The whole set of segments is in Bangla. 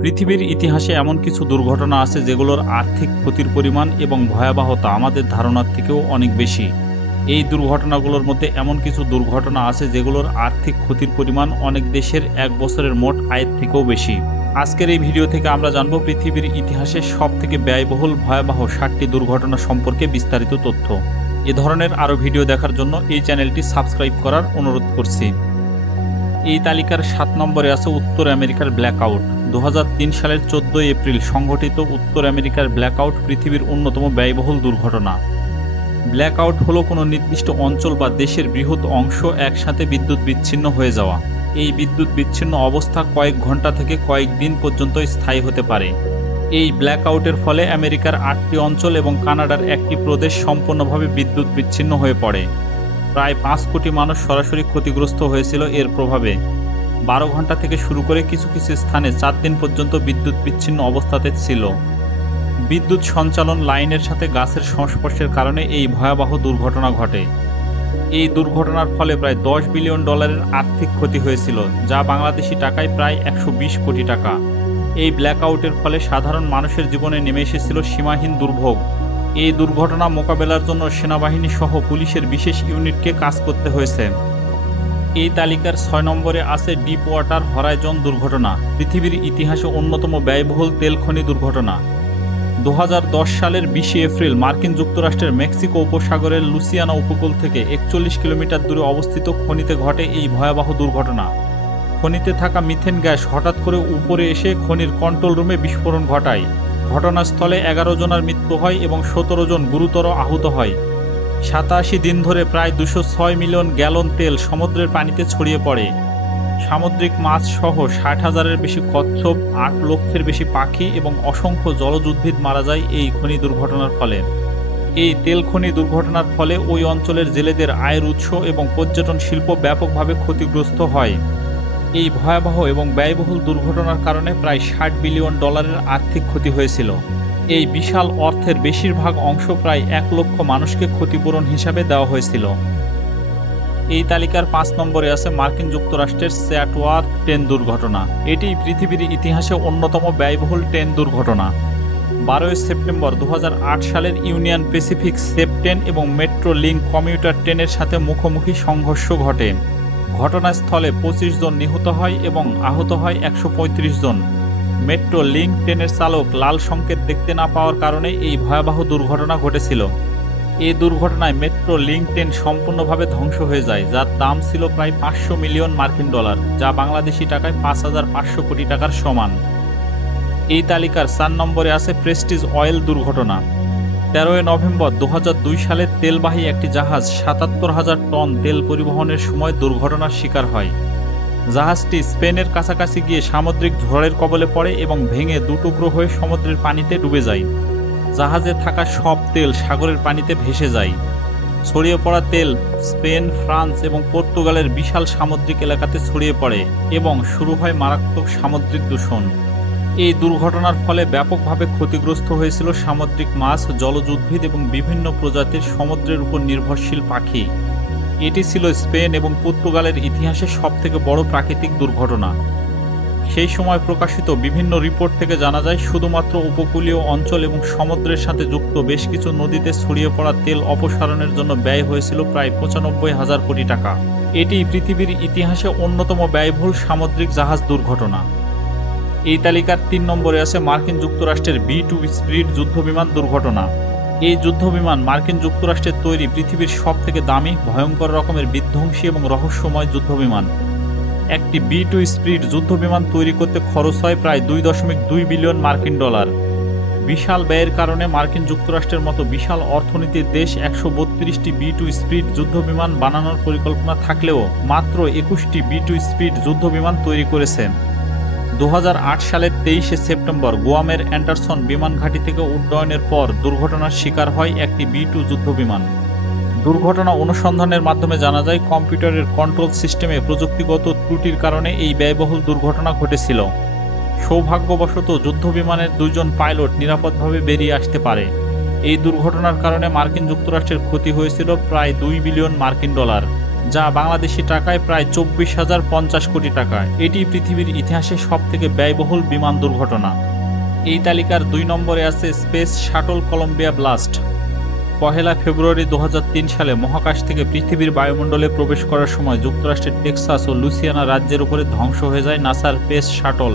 পৃথিবীর ইতিহাসে এমন কিছু দুর্ঘটনা আছে যেগুলোর আর্থিক ক্ষতির পরিমাণ এবং ভয়াবহতা আমাদের ধারণার থেকেও অনেক বেশি। এই দুর্ঘটনাগুলোর মধ্যে এমন কিছু দুর্ঘটনা আছে যেগুলোর আর্থিক ক্ষতির পরিমাণ অনেক দেশের এক বছরের মোট আয়ের থেকেও বেশি। আজকের এই ভিডিও থেকে আমরা জানব পৃথিবীর ইতিহাসে সবথেকে ব্যয়বহুল ভয়াবহ 60টি দুর্ঘটনা সম্পর্কে বিস্তারিত তথ্য। এ ধরনের আরও ভিডিও দেখার জন্য এই চ্যানেলটি সাবস্ক্রাইব করার অনুরোধ করছি। এই তালিকার 7 নম্বরে আছে উত্তর আমেরিকার ব্ল্যাকআউট। 2003 সালের 14 এপ্রিল সংঘটিত উত্তর আমেরিকার ব্ল্যাকআউট পৃথিবীর অন্যতম ব্যয়বহুল দুর্ঘটনা। ব্ল্যাকআউট হলো কোনো নির্দিষ্ট অঞ্চল বা দেশের বৃহৎ অংশ একসাথে বিদ্যুৎ বিচ্ছিন্ন হয়ে যাওয়া। এই বিদ্যুৎ বিচ্ছিন্ন অবস্থা কয়েক ঘন্টা থেকে কয়েক দিন পর্যন্ত স্থায়ী হতে পারে। এই ব্ল্যাকআউটের ফলে আমেরিকার 8টি অঞ্চল এবং কানাডার একটি প্রদেশ সম্পূর্ণভাবে বিদ্যুৎ বিচ্ছিন্ন হয়ে পড়ে। প্রায় 5 কোটি মানুষ সরাসরি ক্ষতিগ্রস্ত হয়েছিল এর প্রভাবে। 12 ঘন্টা থেকে শুরু করে কিছু কিছু স্থানে 4 দিন পর্যন্ত বিদ্যুৎ বিচ্ছিন্ন অবস্থাতে ছিল। বিদ্যুৎ সঞ্চালন লাইনের সাথে গাছের সংস্পর্শের কারণে এই ভয়াবহ দুর্ঘটনা ঘটে। এই দুর্ঘটনার ফলে প্রায় $10 বিলিয়ন আর্থিক ক্ষতি হয়েছিল, যা বাংলাদেশি টাকায় প্রায় 120 কোটি টাকা। এই ব্ল্যাকআউটের ফলে সাধারণ মানুষের জীবনে নেমে এসেছিল সীমাহীন দুর্ভোগ। এই দুর্ঘটনা মোকাবেলার জন্য সেনাবাহিনী সহ পুলিশের বিশেষ ইউনিটকে কাজ করতে হয়েছে। এই তালিকার 6 নম্বরে আছে ডিপ ওয়াটার হরাইজন দুর্ঘটনা, পৃথিবীর ইতিহাসে অন্যতম ব্যয়বহুল তেল খনি দুর্ঘটনা। 2010 সালের 20 এপ্রিল মার্কিন যুক্তরাষ্ট্রের মেক্সিকো উপসাগরের লুসিয়ানা উপকূল থেকে 41 কিলোমিটার দূরে অবস্থিত খনিতে ঘটে এই ভয়াবহ দুর্ঘটনা। খনিতে থাকা মিথেন গ্যাস হঠাৎ করে উপরে এসে খনির কন্ট্রোল রুমে বিস্ফোরণ ঘটায়। ঘটনাস্থলে 11 জনের মৃত্যু হয় এবং 17 জন গুরুতর আহত হয়। 87 দিন ধরে প্রায় 206 মিলিয়ন গ্যালন তেল সমুদ্রের পানিতে ছড়িয়ে পড়ে। সামুদ্রিক মাছ সহ 60,000-এর বেশি কচ্ছপ, 8 লক্ষের বেশি পাখি এবং অসংখ্য জলজ উদ্ভিদ মারা যায় এই খনি দুর্ঘটনার ফলে। এই তেল খনি দুর্ঘটনার ফলে ওই অঞ্চলের জেলেদের আয়ের উৎস এবং পর্যটন শিল্প ব্যাপকভাবে ক্ষতিগ্রস্ত হয়। এই ভয়াবহ এবং ব্যয়বহুল দুর্ঘটনার কারণে প্রায় $60 বিলিয়ন আর্থিক ক্ষতি হয়েছিল। এই বিশাল অর্থের বেশিরভাগ অংশ প্রায় 1 লক্ষ মানুষকে ক্ষতিপূরণ হিসাবে দেওয়া হয়েছিল। এই তালিকার 5 নম্বরে আছে মার্কিন যুক্তরাষ্ট্রের স্যাটওয়ার ট্রেন দুর্ঘটনা। এটি পৃথিবীর ইতিহাসে অন্যতম ব্যয়বহুল ট্রেন দুর্ঘটনা। 12 সেপ্টেম্বর 2008 সালের ইউনিয়ন প্যাসিফিক সেপ ট্রেন এবং মেট্রো লিঙ্ক কমিউটার ট্রেনের সাথে মুখোমুখি সংঘর্ষ ঘটে। ঘটনাস্থলে 25 জন নিহত হয় এবং আহত হয় 135 জন। মেট্রো লিঙ্ক ট্রেনের চালক লাল সংকেত দেখতে না পাওয়ার কারণে এই ভয়াবহ দুর্ঘটনা ঘটেছিল। এই দুর্ঘটনায় মেট্রো লিঙ্ক ট্রেন সম্পূর্ণভাবে ধ্বংস হয়ে যায়, যার দাম ছিল প্রায় $500 মিলিয়ন, যা বাংলাদেশি টাকায় 5,500 কোটি টাকার সমান। এই তালিকার 4 নম্বরে আছে প্রেস্টিজ অয়েল দুর্ঘটনা। 13 নভেম্বর 2002 সালে তেলবাহী একটি জাহাজ 77,000 টন তেল পরিবহনের সময় দুর্ঘটনার শিকার হয়। জাহাজটি স্পেনের কাছাকাছি গিয়ে সামুদ্রিক ঝড়ের কবলে পড়ে এবং ভেঙে দুটুকরো হয়ে সমুদ্রের পানিতে ডুবে যায়। জাহাজে থাকা সব তেল সাগরের পানিতে ভেসে যায়। ছড়িয়ে পড়া তেল স্পেন, ফ্রান্স এবং পর্তুগালের বিশাল সামুদ্রিক এলাকাতে ছড়িয়ে পড়ে এবং শুরু হয় মারাত্মক সামুদ্রিক দূষণ। এই দুর্ঘটনার ফলে ব্যাপকভাবে ক্ষতিগ্রস্ত হয়েছিল সামুদ্রিক মাছ, জলজ উদ্ভিদ এবং বিভিন্ন প্রজাতির সমুদ্রের উপর নির্ভরশীল পাখি। এটি ছিল স্পেন এবং পর্তুগালের ইতিহাসে সবথেকে বড় প্রাকৃতিক দুর্ঘটনা। সেই সময় প্রকাশিত বিভিন্ন রিপোর্ট থেকে জানা যায় শুধুমাত্র উপকূলীয় অঞ্চল এবং সমুদ্রের সাথে যুক্ত বেশ কিছু নদীতে ছড়িয়ে পড়া তেল অপসারণের জন্য ব্যয় হয়েছিল প্রায় 95,000 কোটি টাকা। এটি পৃথিবীর ইতিহাসে অন্যতম ব্যয়বহুল সামুদ্রিক জাহাজ দুর্ঘটনা। এই তালিকার 3 নম্বরে আছে মার্কিন যুক্তরাষ্ট্রের B-2 স্পিরিট যুদ্ধবিমান দুর্ঘটনা। এই যুদ্ধবিমান মার্কিন যুক্তরাষ্ট্রের তৈরি পৃথিবীর সবথেকে দামি, ভয়ঙ্কর রকমের বিধ্বংসী এবং রহস্যময় যুদ্ধবিমান। একটি B-2 স্পিরিট যুদ্ধবিমান তৈরি করতে খরচ হয় প্রায় $2.2 বিলিয়ন। বিশাল ব্যয়ের কারণে মার্কিন যুক্তরাষ্ট্রের মতো বিশাল অর্থনীতির দেশ 132টি B-2 স্পিরিট যুদ্ধবিমান বানানোর পরিকল্পনা থাকলেও মাত্র 21টি B-2 স্পিরিট যুদ্ধবিমান তৈরি করেছে। 2008 সালের 23 সেপ্টেম্বর গুয়ামের অ্যান্ডারসন বিমান ঘাঁটি থেকে উড্ডয়নের পর দুর্ঘটনার শিকার হয় একটি B-2 যুদ্ধবিমান। দুর্ঘটনা অনুসন্ধানের মাধ্যমে জানা যায় কম্পিউটারের কন্ট্রোল সিস্টেমে প্রযুক্তিগত ত্রুটির কারণে এই ব্যয়বহুল দুর্ঘটনা ঘটেছিল। সৌভাগ্যবশত যুদ্ধবিমানের 2 জন পাইলট নিরাপদভাবে বেরিয়ে আসতে পারে। এই দুর্ঘটনার কারণে মার্কিন যুক্তরাষ্ট্রের ক্ষতি হয়েছিল প্রায় $2 বিলিয়ন। যা বাংলাদেশি টাকায় প্রায় 24,050 কোটি টাকা। এটি পৃথিবীর ইতিহাসে সবথেকে ব্যয়বহুল বিমান দুর্ঘটনা। এই তালিকার 2 নম্বরে আছে স্পেস শাটল কলম্বিয়া ব্লাস্ট। 1 ফেব্রুয়ারি 2003 সালে মহাকাশ থেকে পৃথিবীর বায়ুমণ্ডলে প্রবেশ করার সময় যুক্তরাষ্ট্রের টেক্সাস ও লুইসিয়ানা রাজ্যের উপরে ধ্বংস হয়ে যায় নাসার স্পেস শাটল।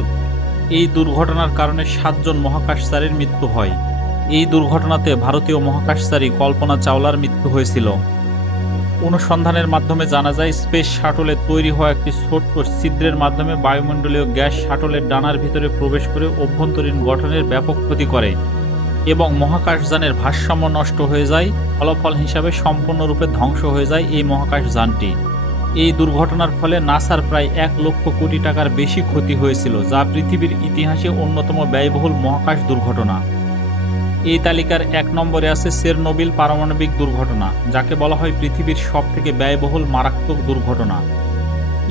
এই দুর্ঘটনার কারণে 7 জন মহাকাশচারীর মৃত্যু হয়। এই দুর্ঘটনাতে ভারতীয় মহাকাশচারী কল্পনা চাওলার মৃত্যু হয়েছিল। অনুসন্ধানের মাধ্যমে জানা যায় স্পেস শাটলে তৈরি হওয়া একটি ছোট্ট ছিদ্রের মাধ্যমে বায়ুমণ্ডলীয় গ্যাস শাটলের ডানার ভিতরে প্রবেশ করে অভ্যন্তরীণ গঠনের ব্যাপক ক্ষতি করে এবং মহাকাশযানের ভারসাম্য নষ্ট হয়ে যায়। ফলাফল হিসাবে সম্পূর্ণরূপে ধ্বংস হয়ে যায় এই মহাকাশযানটি। এই দুর্ঘটনার ফলে নাসার প্রায় 1 লক্ষ কোটি টাকার বেশি ক্ষতি হয়েছিল, যা পৃথিবীর ইতিহাসে অন্যতম ব্যয়বহুল মহাকাশ দুর্ঘটনা। এই তালিকার 1 নম্বরে আছে চেরনোবিল পারমাণবিক দুর্ঘটনা, যাকে বলা হয় পৃথিবীর সবথেকে ব্যয়বহুল মারাত্মক দুর্ঘটনা।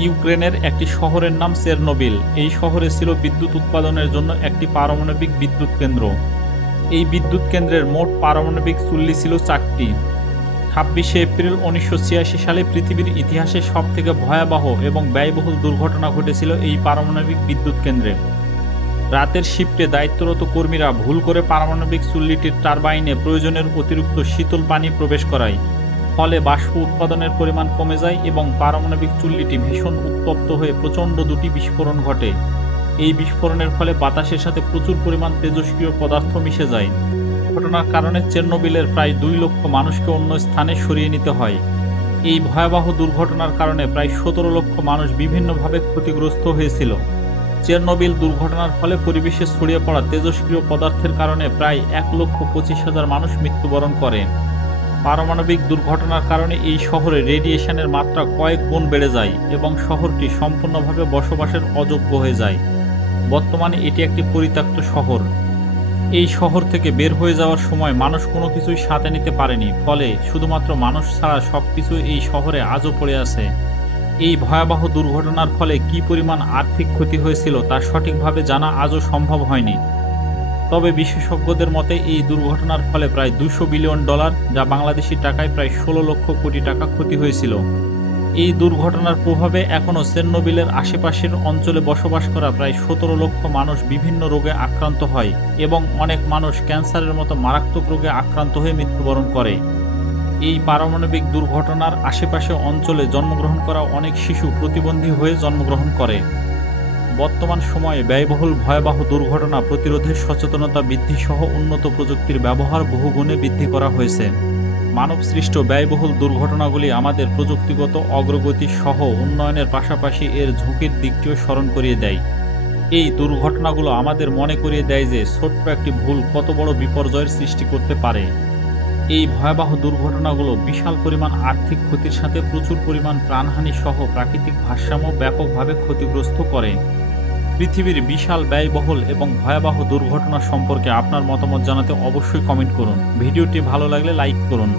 ইউক্রেনের একটি শহরের নাম চেরনোবিল। এই শহরে ছিল বিদ্যুৎ উৎপাদনের জন্য একটি পারমাণবিক বিদ্যুৎ কেন্দ্র। এই বিদ্যুৎ কেন্দ্রের মোট পারমাণবিক চুল্লি ছিল 4টি। 26 এপ্রিল 1986 সালে পৃথিবীর ইতিহাসে সবথেকে ভয়াবহ এবং ব্যয়বহুল দুর্ঘটনা ঘটেছিল এই পারমাণবিক বিদ্যুৎ কেন্দ্রে। রাতের শিফটে দায়িত্বরত কর্মীরা ভুল করে পারমাণবিক চুল্লিটির টারবাইনে প্রয়োজনের অতিরিক্ত শীতল পানি প্রবেশ করায়। ফলে বাষ্প উৎপাদনের পরিমাণ কমে যায় এবং পারমাণবিক চুল্লিটি ভীষণ উত্তপ্ত হয়ে প্রচণ্ড দুটি বিস্ফোরণ ঘটে। এই বিস্ফোরণের ফলে বাতাসের সাথে প্রচুর পরিমাণ তেজস্ক্রিয় পদার্থ মিশে যায়। ঘটনার কারণে চেরনোবিলের প্রায় 2 লক্ষ মানুষকে অন্য স্থানে সরিয়ে নিতে হয়। এই ভয়াবহ দুর্ঘটনার কারণে প্রায় 17 লক্ষ মানুষ বিভিন্নভাবে ক্ষতিগ্রস্ত হয়েছিল। চেরনোবিল দুর্ঘটনার ফলে পরিবেশে ছড়িয়ে পড়া তেজস্ক্রিয় পদার্থের কারণে প্রায় 1,25,000 মানুষ মৃত্যুবরণ করে। পারমাণবিক দুর্ঘটনার কারণে এই শহরে রেডিয়েশনের মাত্রা কয়েক গুণ বেড়ে যায় এবং শহরটি সম্পূর্ণভাবে বসবাসের অযোগ্য হয়ে যায়। বর্তমানে এটি একটি পরিত্যক্ত শহর। এই শহর থেকে বের হয়ে যাওয়ার সময় মানুষ কোনো কিছুই সাথে নিতে পারেনি, ফলে শুধুমাত্র মানুষ ছাড়া সবকিছু এই শহরে আজও পড়ে আছে। এই ভয়াবহ দুর্ঘটনার ফলে কী পরিমাণ আর্থিক ক্ষতি হয়েছিল তা সঠিকভাবে জানা আজও সম্ভব হয়নি। তবে বিশেষজ্ঞদের মতে এই দুর্ঘটনার ফলে প্রায় $200 বিলিয়ন, যা বাংলাদেশি টাকায় প্রায় 16 লক্ষ কোটি টাকা ক্ষতি হয়েছিল। এই দুর্ঘটনার প্রভাবে এখনও চেরনোবিলের আশেপাশের অঞ্চলে বসবাস করা প্রায় 17 লক্ষ মানুষ বিভিন্ন রোগে আক্রান্ত হয় এবং অনেক মানুষ ক্যান্সারের মতো মারাত্মক রোগে আক্রান্ত হয়ে মৃত্যুবরণ করে। এই পারমাণবিক দুর্ঘটনার আশেপাশে অঞ্চলে জন্মগ্রহণ করা অনেক শিশু প্রতিবন্ধী হয়ে জন্মগ্রহণ করে। বর্তমান সময়ে ব্যয়বহুল ভয়াবহ দুর্ঘটনা প্রতিরোধে সচেতনতা বৃদ্ধি সহ উন্নত প্রযুক্তির ব্যবহার বহুগুণে বৃদ্ধি করা হয়েছে। মানবসৃষ্ট ব্যয়বহুল দুর্ঘটনাগুলি আমাদের প্রযুক্তিগত অগ্রগতি সহ উন্নয়নের পাশাপাশি এর ঝুঁকির দিকটিও স্মরণ করিয়ে দেয়। এই দুর্ঘটনাগুলো আমাদের মনে করিয়ে দেয় যে ছোট্ট একটি ভুল কত বড় বিপর্যয়ের সৃষ্টি করতে পারে। এই ভয়াবহ দুর্ঘটনাগুলো বিশাল পরিমাণ আর্থিক ক্ষতির সাথে প্রচুর পরিমাণ প্রাণহানি সহ প্রাকৃতিক ভারসাম্য ব্যাপকভাবে ক্ষতিগ্রস্ত করে। পৃথিবীর বিশাল ব্যয়বহুল এবং ভয়াবহ দুর্ঘটনা সম্পর্কে আপনার মতামত জানাতে অবশ্যই কমেন্ট করুন। ভিডিওটি ভালো লাগলে লাইক করুন।